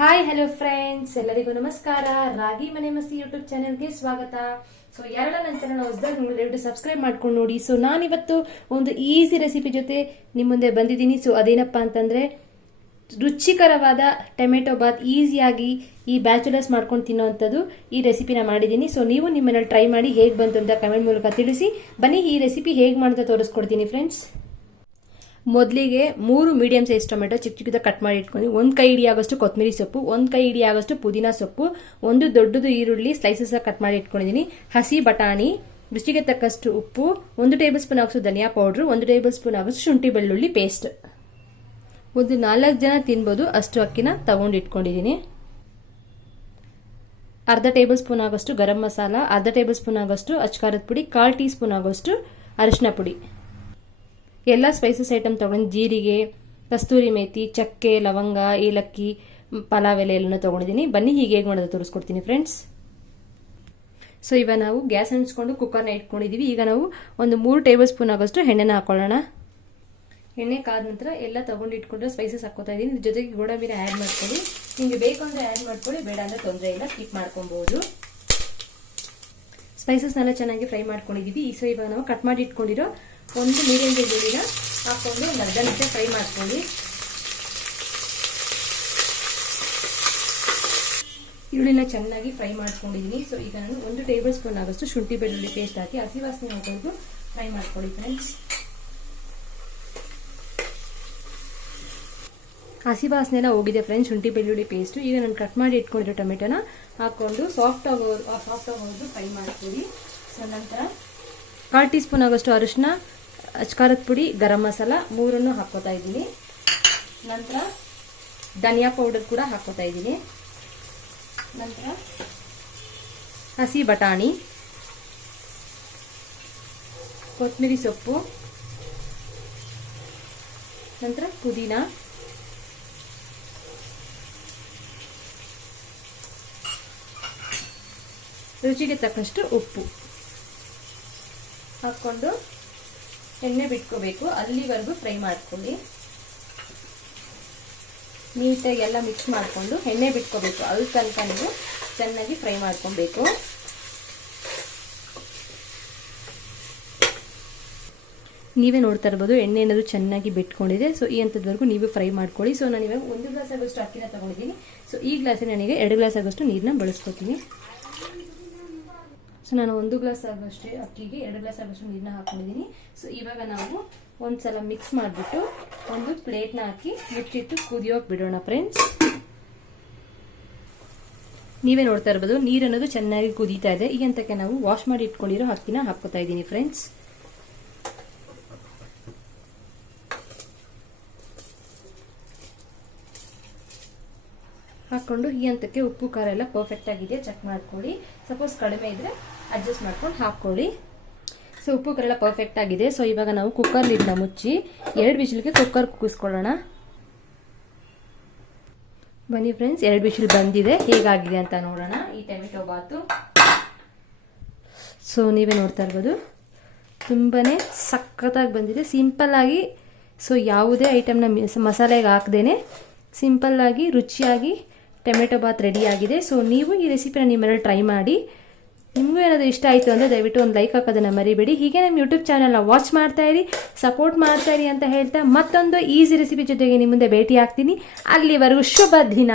Hi hello friends ಎಲ್ಲರಿಗೂ ನಮಸ್ಕಾರ. ರಾಗಿ ಮನೆ ಮಸ್ತಿ ಯೂಟ್ಯೂಬ್ ಚಾನೆಲ್ಗೆ ಸ್ವಾಗತ. ಸೊ ಎರಡ ನಂತರ ಚಾನಲ್ ಸಬ್ಸ್ಕ್ರೈಬ್ ಮಾಡ್ಕೊಂಡು ನೋಡಿ. ಸೊ ನಾನಿವತ್ತು ಒಂದು ಈಸಿ ರೆಸಿಪಿ ಜೊತೆ ನಿಮ್ಮ ಮುಂದೆ ಬಂದಿದ್ದೀನಿ. ಸೊ ಅದೇನಪ್ಪ ಅಂತಂದ್ರೆ, ರುಚಿಕರವಾದ ಟೊಮೆಟೊ ಬಾತ್ ಈಸಿಯಾಗಿ ಈ ಬ್ಯಾಚುಲರ್ಸ್ ಮಾಡ್ಕೊಂಡು ತಿನ್ನೋವಂಥದ್ದು ಈ ರೆಸಿಪಿನ ಮಾಡಿದ್ದೀನಿ. ಸೊ ನೀವು ನಿಮ್ಮನೇಲಿ ಟ್ರೈ ಮಾಡಿ ಹೇಗೆ ಬಂತು ಅಂತ ಕಮೆಂಟ್ ಮೂಲಕ ತಿಳಿಸಿ. ಬನ್ನಿ, ಈ ರೆಸಿಪಿ ಹೇಗೆ ಮಾಡೋದು ತೋರಿಸ್ಕೊಡ್ತೀನಿ ಫ್ರೆಂಡ್ಸ್ ಮೊದಲಿಗೆ ಮೂರು ಮೀಡಿಯಂ ಸೈಜ್ ಟೊಮೆಟೊ ಚಿಕ್ಕ ಚಿಕ್ಕದ ಕಟ್ ಮಾಡಿ ಇಟ್ಕೊಂಡು, ಒಂದು ಕೈ ಹಿಡಿ ಆಗೋಷ್ಟು ಕೊತ್ತಂಬರಿ ಸೊಪ್ಪು, ಒಂದು ಕೈ ಹಿಡಿ ಆಗೋಷ್ಟು ಪುದೀನ ಸೊಪ್ಪು, ಒಂದು ದೊಡ್ಡದು ಈರುಳ್ಳಿ ಸ್ಲೈಸಸ್ ಕಟ್ ಮಾಡಿ ಇಟ್ಕೊಂಡಿದ್ದೀನಿ ಹಸಿ ಬಟಾಣಿ, ರುಚಿಗೆ ತಕ್ಕಷ್ಟು ಉಪ್ಪು, ಒಂದು ಟೇಬಲ್ ಸ್ಪೂನ್ ಆಗೋಷ್ಟು ಧನಿಯಾ ಪೌಡ್ರು ಒಂದು ಟೇಬಲ್ ಸ್ಪೂನ್ ಆಗೋಷ್ಟು ಶುಂಠಿ ಬೆಳ್ಳುಳ್ಳಿ ಪೇಸ್ಟ್ ಒಂದು ನಾಲ್ಕು ಜನ ತಿನ್ಬೋದು, ಅಷ್ಟು ಅಕ್ಕಿನ ತಗೊಂಡು ಇಟ್ಕೊಂಡಿದ್ದೀನಿ ಅರ್ಧ ಟೇಬಲ್ ಸ್ಪೂನ್ ಆಗೋಷ್ಟು ಗರಂ ಮಸಾಲ, ಅರ್ಧ ಟೇಬಲ್ ಸ್ಪೂನ್ ಆಗೋಷ್ಟು ಅಚ್ಕಾರದ ಪುಡಿ, ಕಾಲು ಟೀ ಸ್ಪೂನ್ ಆಗೋಷ್ಟು ಅರಿಶಿನ ಪುಡಿ. ಎಲ್ಲ ಸ್ಪೈಸಸ್ ಐಟಮ್ ತೊಗೊಂಡು ಜೀರಿಗೆ, ಕಸ್ತೂರಿ ಮೇಥಿ ಚಕ್ಕೆ, ಲವಂಗ, ಏಲಕ್ಕಿ, ಪಲಾವ್ ಎಲೆ ಎಲ್ಲನೂ ತೊಗೊಂಡಿದ್ದೀನಿ ಬನ್ನಿ ಹೀಗೆ ಹೇಗೆ ಮಾಡೋದು ತೋರಿಸ್ಕೊಡ್ತೀನಿ ಫ್ರೆಂಡ್ಸ್ ಸೊ ಇವಾಗ ನಾವು ಗ್ಯಾಸ್ ಅಂಟಿಸ್ಕೊಂಡು ಕುಕ್ಕರ್ನ ಇಟ್ಕೊಂಡಿದ್ದೀವಿ ಈಗ ನಾವು ಒಂದು ಮೂರು ಟೇಬಲ್ ಸ್ಪೂನ್ ಆಗೋಷ್ಟು ಎಣ್ಣೆನ ಹಾಕೊಳ್ಳೋಣ. ಎಣ್ಣೆ ಕಾದ ನಂತರ ಎಲ್ಲ ತೊಗೊಂಡು ಇಟ್ಕೊಂಡ್ರೆ ಸ್ಪೈಸಸ್ ಹಾಕೋತಾ ಇದ್ದೀನಿ ಜೊತೆಗೆ ಗೋಡಂಬಿನ ಆ್ಯಡ್ ಮಾಡ್ಕೊಳ್ಳಿ. ನಿಮಗೆ ಬೇಕು ಅಂದರೆ ಆ್ಯಡ್ ಮಾಡ್ಕೊಳ್ಳಿ, ಬೇಡ ಅಂದರೆ ತೊಂದರೆ ಇಲ್ಲ. ಸ್ಕಿಪ್ ಮಾಡ್ಕೊಬೋದು. ಸ್ಪೈಸಸ್ನೆಲ್ಲ ಚೆನ್ನಾಗಿ ಫ್ರೈ ಮಾಡ್ಕೊಂಡಿದ್ದೀವಿ ಸೊ ಇವಾಗ ನಾವು ಕಟ್ ಮಾಡಿ ಇಟ್ಕೊಂಡಿರೋ ಒಂದು ನೀರಿನ ಈರುಳ್ಳಿನ ಹಾಕೊಂಡು ಒಂದು ಅರ್ಧ ನಿಮಿಷ ಫ್ರೈ ಮಾಡ್ಕೊಳ್ಳಿ. ಈರುಳ್ಳಿನ ಚೆನ್ನಾಗಿ ಫ್ರೈ ಮಾಡ್ಕೊಂಡಿದ್ದೀನಿ. ಸೊ ಈಗ ನಾನು ಒಂದು ಟೇಬಲ್ ಸ್ಪೂನ್ ಆಗೋಷ್ಟು ಶುಂಠಿ ಬೆಳ್ಳುಳ್ಳಿ ಪೇಸ್ಟ್ ಹಾಕಿ ಹಸಿ ವಾಸನೆ ಹೋಗೋದು ಫ್ರೈ ಮಾಡ್ಕೊಳ್ಳಿ ಫ್ರೆಂಡ್ಸ್ ಹಸಿ ವಾಸನೆಲ್ಲ ಹೋಗಿದೆ ಫ್ರೆಂಡ್ಸ್ ಶುಂಠಿ ಬೆಳ್ಳುಳ್ಳಿ ಪೇಸ್ಟು ಈಗ ನಾನು ಕಟ್ ಮಾಡಿ ಇಟ್ಕೊಂಡಿರೋ ಟೊಮೆಟೊನ ಹಾಕ್ಕೊಂಡು ಸಾಫ್ಟ್ ಆಗೋ ಸಾಫ್ಟ್ ಆಗೋದು ಫ್ರೈ ಮಾಡ್ಕೊಳ್ಳಿ. ಸೊ ನಂತರ ಕಾಲು ಟೀ ಸ್ಪೂನ್ ಆಗೋಷ್ಟು ಅರಿಶಿನ ಅಚ್ಕಾರದ ಪುಡಿ, ಗರಂ ಮಸಾಲ, ಮೂರನ್ನು ಹಾಕೋತಾ ಇದ್ದೀನಿ. ನಂತರ ಧನಿಯಾ ಪೌಡರ್ ಕೂಡ ಹಾಕೋತಾ ಇದ್ದೀನಿ. ನಂತರ ಹಸಿ ಬಟಾಣಿ ಕೊತ್ತಂಬರಿ ಸೊಪ್ಪು, ನಂತರ ಪುದೀನ, ರುಚಿಗೆ ತಕ್ಕಷ್ಟು ಉಪ್ಪು ಹಾಕ್ಕೊಂಡು ಎಣ್ಣೆ ಬಿಟ್ಕೋಬೇಕು. ಅಲ್ಲಿವರೆಗೂ ಫ್ರೈ ಮಾಡ್ಕೊಳ್ಳಿ. ನೀಟಾಗಿ ಎಲ್ಲ ಮಿಕ್ಸ್ ಮಾಡಿಕೊಂಡು ಎಣ್ಣೆ ಬಿಟ್ಕೋಬೇಕು. ಅಲ್ಲಿ ತನಕ ನೀವು ಚೆನ್ನಾಗಿ ಫ್ರೈ ಮಾಡ್ಕೊಬೇಕು. ನೀವೇ ನೋಡ್ತಾ ಇರ್ಬೋದು, ಎಣ್ಣೆ ಏನಾದರೂ ಚೆನ್ನಾಗಿ ಬಿಟ್ಕೊಂಡಿದೆ. ಸೊ ಈ ಹಂತದವರೆಗೂ ನೀವು ಫ್ರೈ ಮಾಡ್ಕೊಳ್ಳಿ. ಸೊ ನಾನು ಇವಾಗ ಒಂದು ಗ್ಲಾಸ್ ಆಗೋಷ್ಟು ಅಕ್ಕಿನ ತೊಗೊಂಡಿದ್ದೀನಿ. ಸೊ ಈ ಗ್ಲಾಸಿಗೆ ನನಗೆ ಎರಡು ಗ್ಲಾಸ್ ಆಗೋಷ್ಟು ನೀರನ್ನ ಬಳಸ್ಕೊತೀನಿ. ಸೊ ನಾನು ಒಂದು ಗ್ಲಾಸ್ ಆಗೋಷ್ಟು ಅಕ್ಕಿಗೆ ಎರಡು ಗ್ಲಾಸ್ ಆಗೋಷ್ಟು ನೀರನ್ನ ಹಾಕೊಂಡಿದ್ದೀನಿ. ಸೊ ಇವಾಗ ನಾವು ಒಂದ್ಸಲ ಮಿಕ್ಸ್ ಮಾಡಿಬಿಟ್ಟು ಒಂದು ಪ್ಲೇಟ್ನ ಹಾಕಿ ಮುಚ್ಚಿಟ್ಟು ಕುದಿಯೋಕೆ ಬಿಡೋಣ ಫ್ರೆಂಡ್ಸ್ ನೀವೇ ನೋಡ್ತಾ ಇರ್ಬೋದು, ನೀರು ಅನ್ನೋದು ಚೆನ್ನಾಗಿ ಕುದೀತಾ ಇದೆ. ಈ ಹಂತಕ್ಕೆ ನಾವು ವಾಶ್ ಮಾಡಿ ಇಟ್ಕೊಂಡಿರೋ ಅಕ್ಕಿನ ಹಾಕೋತಾ ಇದ್ದೀನಿ ಫ್ರೆಂಡ್ಸ್ ಹಾಕ್ಕೊಂಡು ಈ ಹಂತಕ್ಕೆ ಉಪ್ಪು, ಖಾರ ಎಲ್ಲ ಪರ್ಫೆಕ್ಟ್ ಆಗಿದೆ. ಚೆಕ್ ಮಾಡ್ಕೊಳ್ಳಿ. ಸಪೋಸ್ ಕಡಿಮೆ ಇದ್ರೆ ಅಡ್ಜಸ್ಟ್ ಮಾಡ್ಕೊಂಡು ಹಾಕ್ಕೊಳ್ಳಿ. ಸೊ ಉಪ್ಪು ಕರೆಲ್ಲ ಪರ್ಫೆಕ್ಟ್ ಆಗಿದೆ. ಸೊ ಇವಾಗ ನಾವು ಕುಕ್ಕರ್ ಲಿಡ್ನ ಮುಚ್ಚಿ ಎರಡು ಬಿಸಿಲಿಗೆ ಕುಕ್ಕರ್ ಕುಗ್ಗಿಸ್ಕೊಳ್ಳೋಣ ಬನ್ನಿ ಫ್ರೆಂಡ್ಸ್ ಎರಡು ಬಿಸಿಲು ಬಂದಿದೆ. ಹೇಗಾಗಿದೆ ಅಂತ ನೋಡೋಣ. ಈ ಟೊಮೆಟೊ ಬಾತು. ಸೊ ನೀವೇ ನೋಡ್ತಾ ಇರ್ಬೋದು. ತುಂಬಾ ಸಖತ್ತಾಗಿ ಬಂದಿದೆ. ಸಿಂಪಲ್ ಆಗಿ ಸೊ ಯಾವುದೇ ಐಟಮ್ನ ಮಸಾಲೆಗೆ ಹಾಕ್ದೇನೆ ಸಿಂಪಲ್ಲಾಗಿ ರುಚಿಯಾಗಿ ಟೊಮೆಟೊ ಬಾತ್ ರೆಡಿ ಆಗಿದೆ. ಸೊ ನೀವು ಈ ರೆಸಿಪಿನ ನಿಮ್ಮೆಲ್ಲ ಟ್ರೈ ಮಾಡಿ. ನಿಮಗೂ ಏನಾದರೂ ಇಷ್ಟ ಆಯಿತು ಅಂದರೆ ದಯವಿಟ್ಟು ಒಂದು ಲೈಕ್ ಹಾಕೋದನ್ನು ಮರಿಬೇಡಿ. ಹೀಗೆ ನಮ್ಮ ಯೂಟ್ಯೂಬ್ ಚಾನಲ್ನ ವಾಚ್ ಮಾಡ್ತಾ ಇರಿ ಸಪೋರ್ಟ್ ಮಾಡ್ತಾ ಇರಿ ಅಂತ ಹೇಳ್ತಾ ಮತ್ತೊಂದು ಈಸಿ ರೆಸಿಪಿ ಜೊತೆಗೆ ನಿಮ್ಮ ಮುಂದೆ ಭೇಟಿ ಆಗ್ತೀನಿ ಅಲ್ಲಿವರೆಗೂ ಶುಭ ದಿನ.